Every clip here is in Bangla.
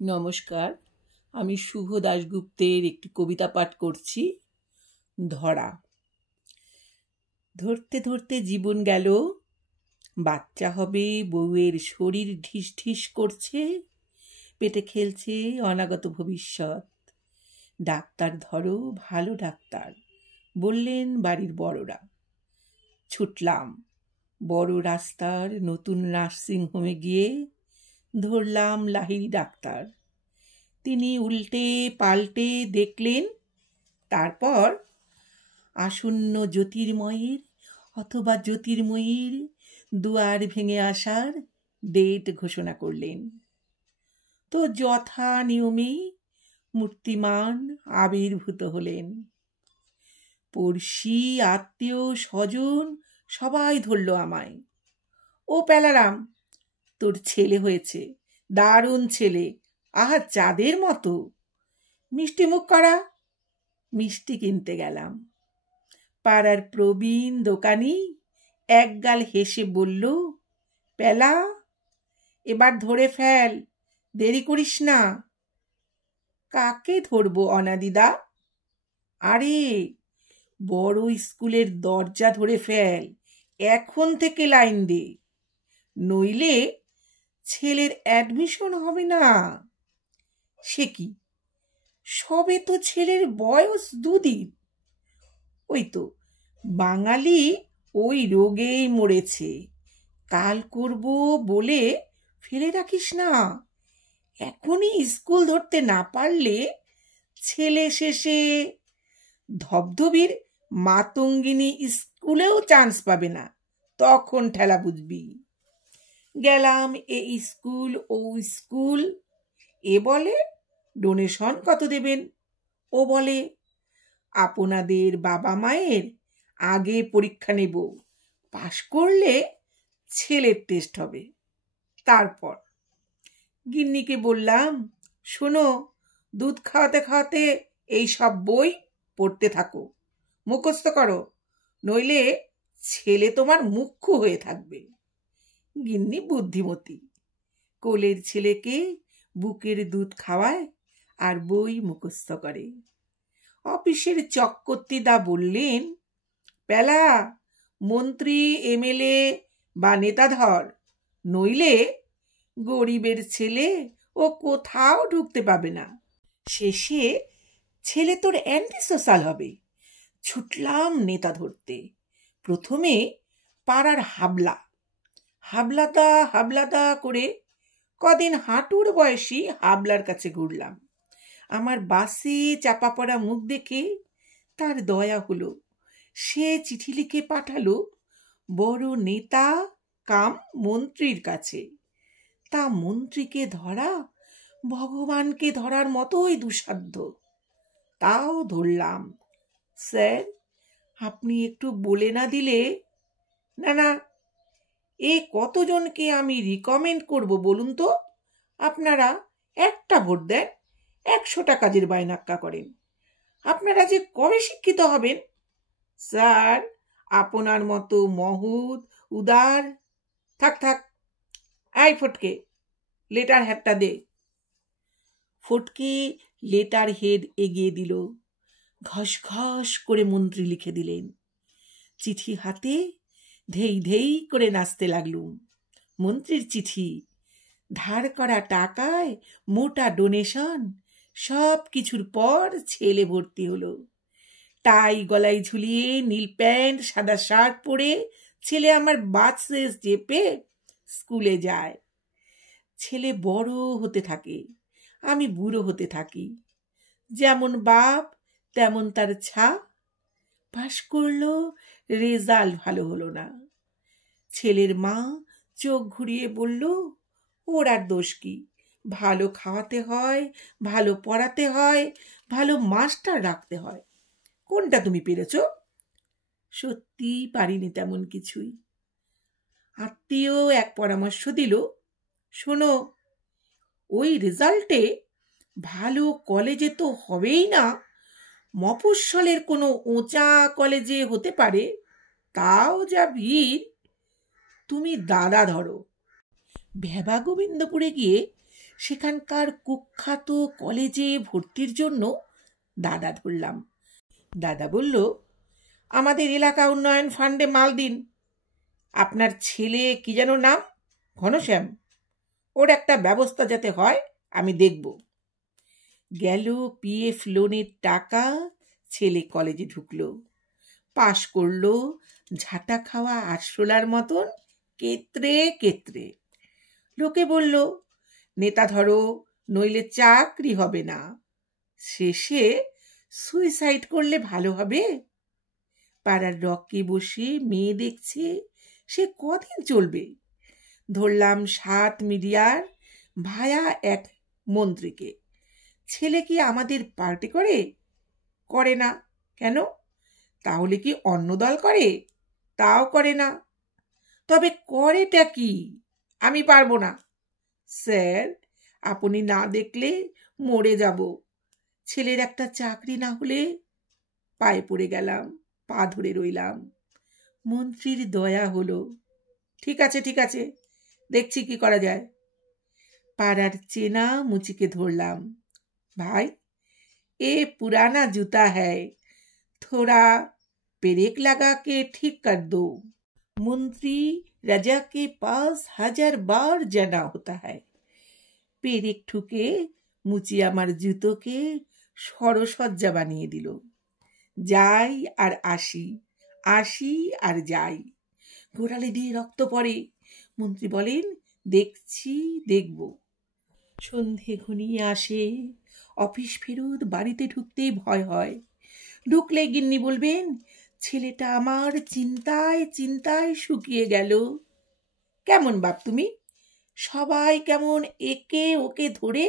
নমস্কার, আমি শুভ দাশগুপ্তের একটি কবিতা পাঠ করছি। ধরা। ধরতে ধরতে জীবন গেল, বাচ্চা হবে, বউয়ের শরীর ঢিস ঢিস করছে, পেটে খেলছে অনাগত ভবিষ্যৎ। ডাক্তার ধরো, ভালো ডাক্তার, বললেন বাড়ির বড়রা। ছুটলাম বড় রাস্তার নতুন নার্সিংহোমে গিয়ে ধরলাম লাহিড়ী ডাক্তার। তিনি উল্টে পাল্টে দেখলেন, তারপর আসন্ন জ্যোতির্ময়ের অথবা জ্যোতির্ময়ীর দুয়ার ভেঙে আসার ডেট ঘোষণা করলেন। তো যথা নিয়মেই মূর্তিমান আবির্ভূত হলেন। পড়শি, আত্মীয়, স্বজন সবাই ধরল আমায়। ও প্যালারাম, তোর ছেলে হয়েছে, দারুণ ছেলে, আহা চাঁদের মতো, মিষ্টি মুখ করা। মিষ্টি কিনতে গেলাম। পাড়ার প্রবীণ দোকানি একগাল হেসে বলল, প্যালা, এবার ধরে ফেল, দেরি করিস না। কাকে ধরবো অনাদিদা? আরে, বড় স্কুলের দরজা ধরে ফেল, এখন থেকে লাইন দে, নইলে ছেলের অ্যাডমিশন হবে না। সে কি, সবে তো ছেলের বয়স 2 দিন। ওই তো বাঙালি ওই রোগেই মরেছে, কাল করব বলে ফেলে রাখিস না। এখনই স্কুল ধরতে না পারলে ছেলে শেষে ধবধবির মাতঙ্গিনী স্কুলেও চান্স পাবে না, তখন ঠেলা বুঝবি। গেলাম এ স্কুল ও স্কুল, এ বলে ডোনেশন কত দেবেন, ও বলে আপনাদের বাবা মায়ের আগে পরীক্ষা নেব, পাশ করলে ছেলের টেস্ট হবে। তারপর গিন্নিকে বললাম, শোনো, দুধ খাওয়াতে খাওয়াতে এই সব বই পড়তে থাকো, মুখস্থ করো, নইলে ছেলে তোমার মুখ্য হয়ে থাকবে। গিন্নি বুদ্ধিমতী, কোলের ছেলেকে বুকের দুধ খাওয়ায় আর বই মুখস্থ করে। অফিসের চক্কর্তিদা বললেন, প্যালা, মন্ত্রী, এমএলএ বা নেতা ধর, নইলে গরিবের ছেলে ও কোথাও ঢুকতে পাবে না, শেষে ছেলে তোর অ্যান্টি সোশ্যাল হবে। ছুটলাম নেতা ধরতে। প্রথমে পাড়ার হাবলাদা করে কদিন হাঁটুর বয়সী হাবলার কাছে ঘুরলাম। আমার বাসে চাপা পড়া মুখ দেখে তার দয়া হলো। সে চিঠি লিখে পাঠালো বড় নেতা কাম মন্ত্রীর কাছে। তা মন্ত্রীকে ধরা ভগবানকে ধরার মতোই দুঃসাধ্য। তাও ধরলাম। স্যার, আপনি একটু বলে না দিলে। না, এ কতজনকে আমি রিকমেন্ড করব বলুন তো? আপনারা একটা ভোট দেন, 100টা কাজের বায়নাক্কা করেন। আপনারা যে কবে শিক্ষিত হবেন? স্যার, আপনার মতো মহৎ উদার। থাক, আই ফটকে, লেটার হেডটা দে। ফটকে লেটার হেড এগিয়ে দিল। ঘস ঘস করে মন্ত্রী লিখে দিলেন। চিঠি হাতে ধেই ধেই করে নাচতে লাগলুম। মন্ত্রীর চিঠি, ধার করা টাকায় মোটা ডোনেশন, সব কিছুর পর ছেলে ভর্তি হলো। টাই গলায় ঝুলিয়ে, নীল প্যান্ট, সাদা শার্ট পরে ছেলে আমার বাসে চেপে স্কুলে যায়। ছেলে বড় হতে থাকে, আমি বুড়ো হতে থাকি। যেমন বাপ তেমন তার ছা। পাশ করলো, রেজাল্ট ভালো হলো না। ছেলের মা চোখ ঘুরিয়ে বলল, ওর আর দোষ কি, ভালো খাওয়াতে হয়, ভালো পড়াতে হয়, ভালো মাস্টার রাখতে হয়। কোনটা তুমি পেরেছ? সত্যি পারিনি তেমন কিছুই। আত্মীয় এক পরামর্শ দিল, শোনো, ওই রেজাল্টে ভালো কলেজে তো হবেই না, মফস্বলের কোনো উঁচা কলেজে হতে পারে, তাও যা ভিড়। তুমি দাদা ধরো, ভেবা গোবিন্দপুরে গিয়ে সেখানকার কুখ্যাত কলেজে ভর্তির জন্য দাদা ধরলাম। দাদা বলল, আমাদের এলাকা উন্নয়ন ফান্ডে মাল দিন। আপনার ছেলে কি যেন নাম, ঘনশ্যাম, ওর একটা ব্যবস্থা যাতে হয় আমি দেখব। গেল পিএফ লোনের টাকা, ছেলে কলেজে ঢুকলো, পাশ করলো ঝাঁটা খাওয়া আরশোলার মতন কেতরে কেতরে। লোকে বলল, নেতা ধরো, নইলে চাকরি হবে না। শেষে সুইসাইড করলে ভালো হবে। পাড়ার রকে বসে মেয়ে দেখছে, সে কদিন চলবে। ধরলাম 7 মিডিয়ার ভায়া এক মন্ত্রীকে। ছেলে কি আমাদের পার্টি করে? করে না। কেন? তাহলে কি অন্য দল করে? তাও করে না। তবে করেটা কি? আমি পারবো না। স্যার, আপনি না দেখলে মরে যাব। ছেলের একটা চাকরি না হলে। পায়ে পড়ে গেলাম, পা ধরে রইলাম। মন্ত্রীর দয়া হলো। ঠিক আছে, ঠিক আছে, দেখছি কি করা যায়। পাড়ার চেনা মুচিকে ধরলাম। ভাই, এ পুরানা जूता है, थोड़ा पेरेक लगा के ठीक कर दो। मंत्री राजा के पास 1000 बार जाना होता है। पेरेक ठुके মুচি আমার জুতোকে সরসজ্জা বানিয়ে দিল। যাই আর আসি, আসি আর যাই। গোড়ালি দিয়ে রক্ত পড়ে। মন্ত্রী বলেন, দেখছি, দেখব। সন্ধে ঘনিয়ে আসে। অফিস ফেরত বাড়িতে ঢুকতেই ভয় হয়। ঢুকলে গিন্নি বলবেন, ছেলেটা আমার চিন্তায় চিন্তায় শুকিয়ে গেল। কেমন বাপ তুমি? সবাই কেমন একে ওকে ধরে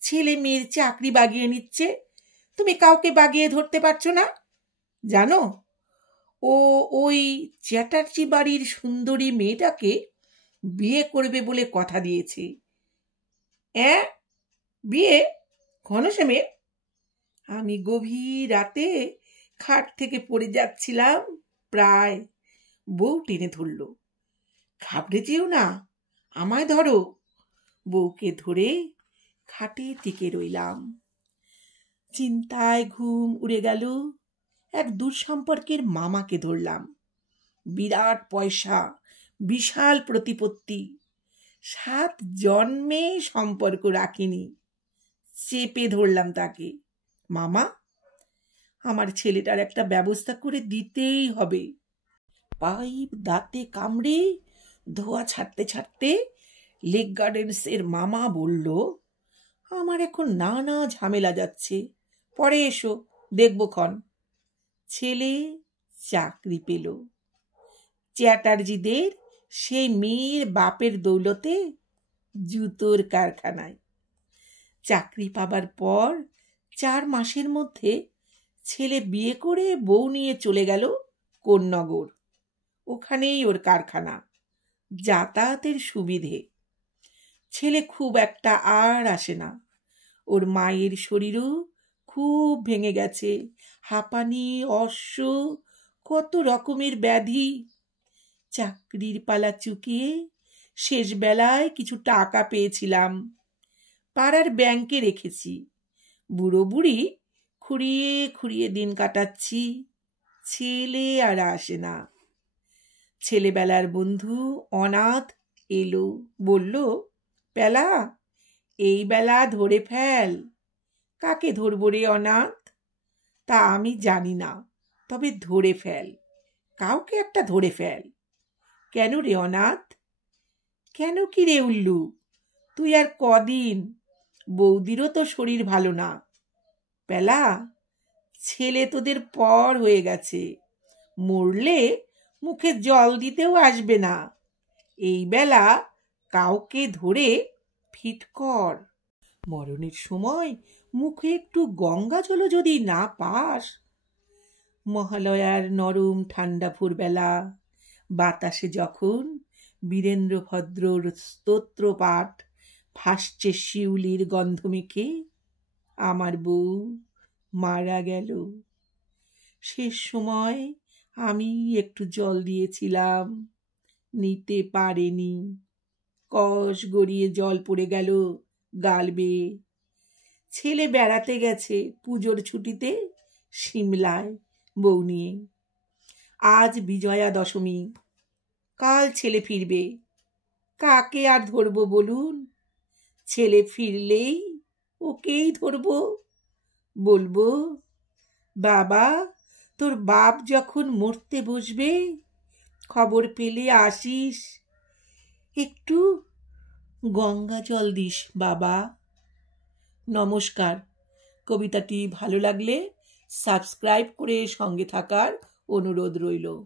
ছেলে মেয়ের চাকরি বাগিয়ে নিচ্ছে, তুমি কাউকে বাগিয়ে ধরতে পারছো না? জানো, ও ওই চ্যাটার্জি বাড়ির সুন্দরী মেয়েটাকে বিয়ে করবে বলে কথা দিয়েছে। বিয়ে? ঘনশ্যামের? আমি গভীর রাতে খাট থেকে পড়ে যাচ্ছিলাম, প্রায় বউ টেনে ধরল। ঘাবড়ে যেও না, আমায় ধরো। বউকে ধরে খাটে টিকে রইলাম। চিন্তায় ঘুম উড়ে গেল। এক দূর সম্পর্কের মামাকে ধরলাম। বিরাট পয়সা, বিশাল প্রতিপত্তি। 7 জন্মে সম্পর্ক রাখিনি। চেপে ধরলাম তাকে। মামা, আমার ছেলেটার একটা ব্যবস্থা করে দিতেই হবে। পাইপ দাঁতে কামড়ে ধোয়া ছাড়তে ছাড়তে লেক গার্ডেন্সের মামা বলল, আমার এখন নানা ঝামেলা যাচ্ছে, পরে এসো, দেখব ক্ষণ। ছেলে চাকরি পেল। চ্যাটার্জিদের সেই মেয়ের বাপের দৌলতে জুতোর কারখানায়। চাকরি পাবার পর 4 মাসের মধ্যে ছেলে বিয়ে করে বউ নিয়ে চলে গেল কোন্নগর। ওখানেই ওর কারখানা, যাতায়াতের সুবিধে। ছেলে খুব একটা আর আসে না। ওর মায়ের শরীরও খুব ভেঙে গেছে। হাঁপানি, অশ্ব, কত রকমের ব্যাধি। চাকরির পালা চুকিয়ে শেষ বেলায় কিছু টাকা পেয়েছিলাম, পাড়ার ব্যাংকে রেখেছি। বুড়ো বুড়ি খুঁড়িয়ে খুঁড়িয়ে দিন কাটাচ্ছি। ছেলে আর আসে না। ছেলেবেলার বন্ধু অনাথ এলো, বলল, পেলা, এই বেলা ধরে ফেল। কাকে ধরব রে অনাথ? তা আমি জানি না, তবে ধরে ফেল, কাউকে একটা ধরে ফেল। কেন রে অনাথ? কেন কি রে উল্লু, তুই আর কদিন? বৌদিরও তো শরীর ভালো না। পেলা, ছেলে তোদের পর হয়ে গেছে, মরলে মুখে জল দিতেও আসবে না। এই বেলা কাউকে ধরে ফিট কর। মরণের সময় মুখে একটু গঙ্গা জল যদি না পাস। মহালয়ার নরম ঠান্ডা ভোরবেলা বাতাসে যখন বীরেন্দ্র ভদ্রর স্তোত্র পাঠ ভাসছে শিউলির গন্ধ মেখে, আমার বউ মারা গেল। শেষ সময় আমি একটু জল দিয়েছিলাম, নিতে পারেনি। কষ গড়িয়ে জল পড়ে গেল গাল বেয়ে। ছেলে বেড়াতে গেছে পুজোর ছুটিতে সিমলায় বউ নিয়ে। আজ বিজয়া দশমী, কাল ছেলে ফিরবে। কাকে আর ধরবো বলুন? ছেলে ফিরলেই ওকেই ধরবো, বলবো, বাবা তোর বাপ যখন মরতে বসবে খবর পেলে আসিস, একটু গঙ্গা জল দিস বাবা। নমস্কার। কবিতাটি ভালো লাগলে সাবস্ক্রাইব করে সঙ্গে থাকার অনুরোধ রইল।